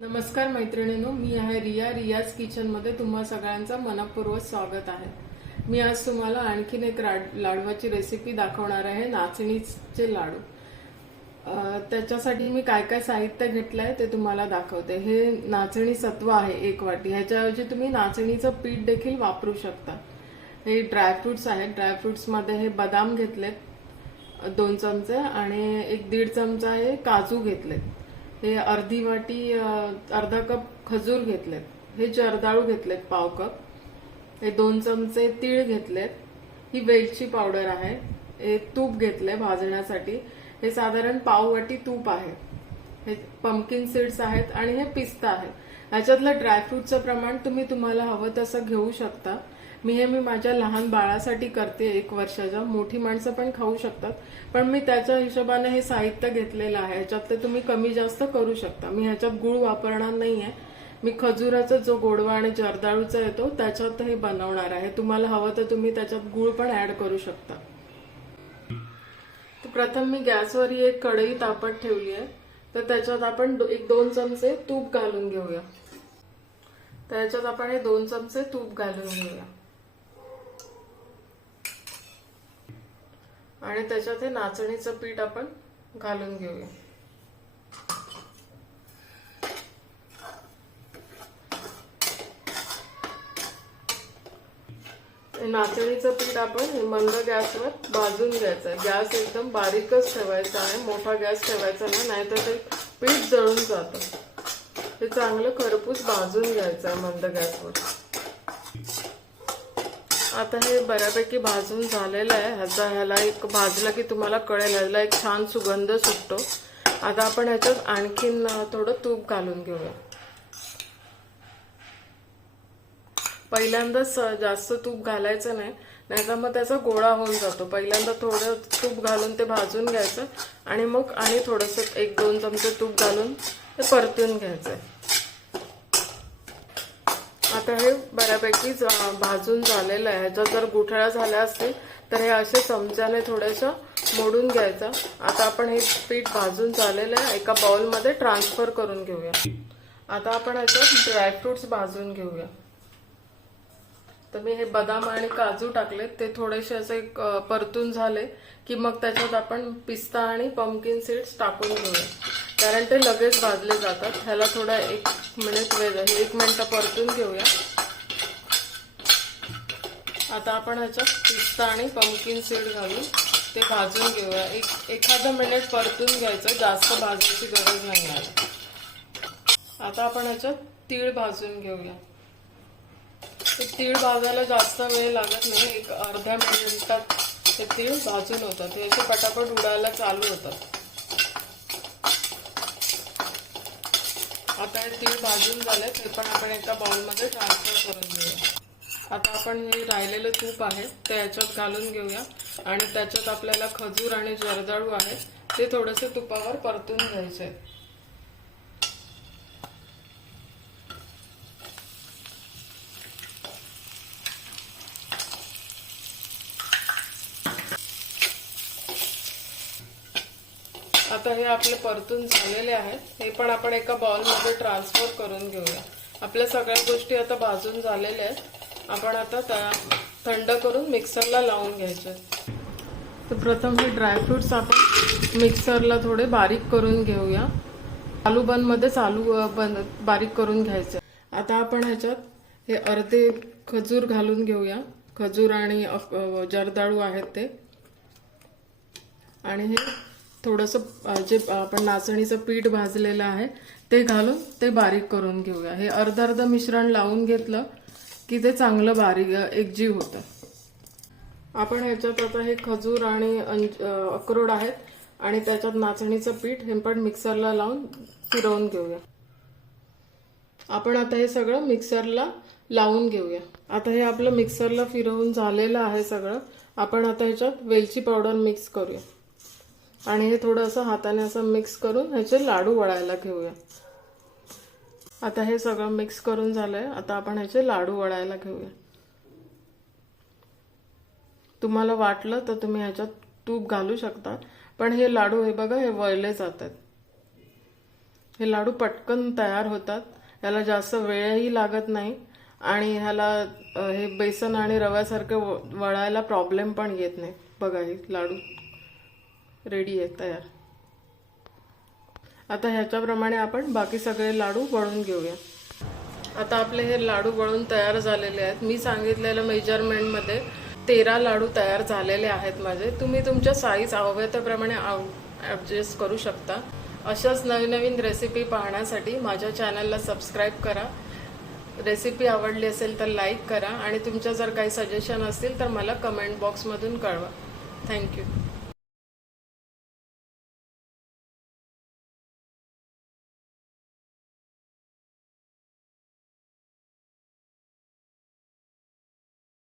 नमस्कार मैत्रिणींनो, मी आहे रियाज किचन मध्ये तुम्हा सगळ्यांचं मनपूर्वक स्वागत आहे। मी आज तुम्हाला आणखीन एक लाडवाची रेसिपी दाखवणार आहे, नाचणीचे लाडू। त्याच्यासाठी मी काय काय साहित्य घेतलंय ते तुम्हाला दाखवते। हे नाचणी सत्व आहे 1 वाटी। ह्याच्याऐवजी तुम्ही नाचणीचं पीठ देखील वापरू शकता। हे ड्रायफ्रुट्स आहेत। ड्रायफ्रुट्स मध्ये हे बदाम घेतलेत 2 चमचे आणि 1-1.5 चमचा हे काजू घेतलेत। हे अर्धी वाटी अर्धा कप खजूर घेतलेत। हे जर्दाळू घेतलेत पाव कप। हे 2 चमचे तीळ घेतलेत। ही वेलची पावडर आहे। हे तूप घेतले भाजण्यासाठी। हे साधारण पाव वाटी तूप आहे। हे पंपकिन सीड्स आहेत आणि हे पिस्ता आहे। ह्याच्यातलं ड्रायफ्रुटचं प्रमाण तुम्ही तुम्हाला हवं तसं घेऊ शकता। मी माझ्या लहान बाळासाठी करते 1 वर्षाच्या। मोठी माणसं पण खाऊ शकतात, पण मी त्याच्या हिशोबाने हे साहित्य घेतलेलं आहे। ह्याच्यात तुम्ही कमी जास्त करू शकता। मी ह्याच्यात गूळ वापरणार नाहीये। मी खजुराचा जो गोडवा आणि जर्दाळूचा येतो त्याच्यात हे बनवणार आहे। तुम्हाला हवं तर तुम्ही त्याच्यात गूळ पण ऍड करू शकता। तर प्रथम मी गॅसवर एक कढई तापत ठेवली आहे। तर त्याच्यात आपण 1-2 चमचे तूप घालून घेऊया। त्याच्यात आपण हे 2 चमचे तूप घालून घेऊया आणि त्याच्यात हे नाचणीचं पीठ आपण घालून घेऊया। नाचणीचं पीठ आपण हे मंद गॅसवर भाजून घ्यायचं आहे। गॅस एकदम बारीकच ठेवायचा आहे, मोठा गॅस ठेवायचा नाही, नाहीतर ते पीठ जळून जातं। हे चांगलं खरपूस भाजून घ्यायचं आहे मंद गॅसवर। आता हे बऱ्यापैकी भाजून झालेलं आहे। ह्याला एक भाजलं की तुम्हाला कळेल, ह्याला एक छान सुगंध सुटतो। आता आपण ह्याच्यात आणखीन थोडं तूप घालून घेऊया। पहिल्यांदाच जास्त तूप घालायचं नाही, नाहीतर मग त्याचा गोळा होऊन जातो। पहिल्यांदा थोडं तूप घालून ते भाजून घ्यायचं आणि मग थोडंसं 1-2 चमचे तूप घालून ते परतून घ्यायचं। आता हे बऱ्यापैकी भाजून झालेलं आहे। ह्याच्यात जर गुठळ्या झाल्या असतील तर हे असे चमच्याने थोडंसं मोडून घ्यायचं। आता आपण हे पीठ भाजून झालेलं आहे एका बाउल मध्ये ट्रान्सफर करून घेऊया। आता आपण ह्याच्यात ड्रायफ्रुट्स भाजून घेऊया। तर मी हे बदाम आणि काजू टाकलेत, ते थोडेसे असे परतून झाले की मग त्याच्यात आपण पिस्ता आणि पंपकिन सीड्स टाकून घेऊया, कारण ते लगेच भाजले जातात। ह्याला थोडा 1 मिनिट वेळ 1 मिनिट परतून घेऊया। आता आपण ह्याच्यात पिस्ता आणि पंपकिन सीड घालून ते भाजून घेऊया। एखादा मिनिट परतून घ्यायचं, जास्त भाजायची गरज नाही आहे। आता आपण ह्याच्यात तीळ भाजून घेऊया। तीळ भाजायला जास्त वेळ लागत नाही, एक अर्ध्या मिनिटात हे तीळ भाजून होतात। हे असे पटापट उडायला चालू होतात। आता हे तीळ भाजून झाले, ते पण आपण एका बाउल मध्ये ट्रान्सफर करून घेऊया। आता आपण हे राहिलेलं तूप आहे ते याच्यात घालून घेऊया आणि त्याच्यात आपल्याला खजूर आणि जर्दाळू आहे ते थोडेसे तुपावर परतून घ्यायचे। आता हे आपले परतून झालेले आहेत, हे पण आपण एका बाउल मध्ये ट्रान्सफर करून घेऊया। आपल्या सगळ्या गोष्टी आता भाजून झालेल्या आहेत। आपण आता थंड करून मिक्सरला लावून घ्यायचे। तर प्रथम हे ड्रायफ्रुट्स आपण मिक्सरला थोडे बारीक करून घेऊया। चालू बंद मध्ये बारीक करून घ्यायचे। आता आपण ह्याच्यात हे अर्धे खजूर घालून घेऊया। खजूर आणि जर्दाळू आहेत ते, आणि हे थोडंसं जे आपण नाचणीचं पीठ भाजलेलं आहे ते घालून ते बारीक करून घेऊया। हे अर्ध मिश्रण लावून घेतलं की ते चांगलं बारीक एकजीव होतं। आपण ह्याच्यात आता हे खजूर आणि अक्रोड आहेत आणि त्याच्यात नाचणीचं पीठ हे पण मिक्सरला लावून फिरवून घेऊया। आपण आता हे सगळं मिक्सरला लावून घेऊया। आता हे आपलं मिक्सरला फिरवून झालेलं आहे सगळं। आपण आता ह्याच्यात वेलची पावडर मिक्स करूया आणि हे थोडं असं हाताने असं मिक्स करून ह्याचे लाडू वळायला घेऊया। आता हे सगळं मिक्स करून झालंय, आता आपण ह्याचे लाडू वळायला घेऊया। तुम्हाला वाटलं तर तुम्ही ह्याच्यात तूप घालू शकता, पण हे लाडू हे बघा हे वळले जातात। हे लाडू पटकन तयार होतात, याला जास्त वेळही लागत नाही आणि ह्याला हे बेसन आणि रव्यासारखे वळायला प्रॉब्लेम पण येत नाही. बघा हे लाडू रेडी आहेत तयार. आता ह्याच्याप्रमाणे आपण बाकी सगळे लाडू वळून घेऊया. आता आपले हे लाडू वळून तयार झालेले आहेत. मी सांगितलेल्या मेजरमेंटमध्ये 13 लाडू तयार झालेले आहेत माझे. तुम्ही तुमच्या साईज हव्या त्याप्रमाणे ॲडजस्ट करू शकता. अशाच नवीन नवीन रेसिपी पाहण्यासाठी माझ्या चॅनलला सबस्क्राईब करा. रेसिपी आवडली असेल तर लाईक करा आणि तुमच्या जर काही सजेशन असतील तर मला कमेंट बॉक्समधून कळवा. थँक्यू.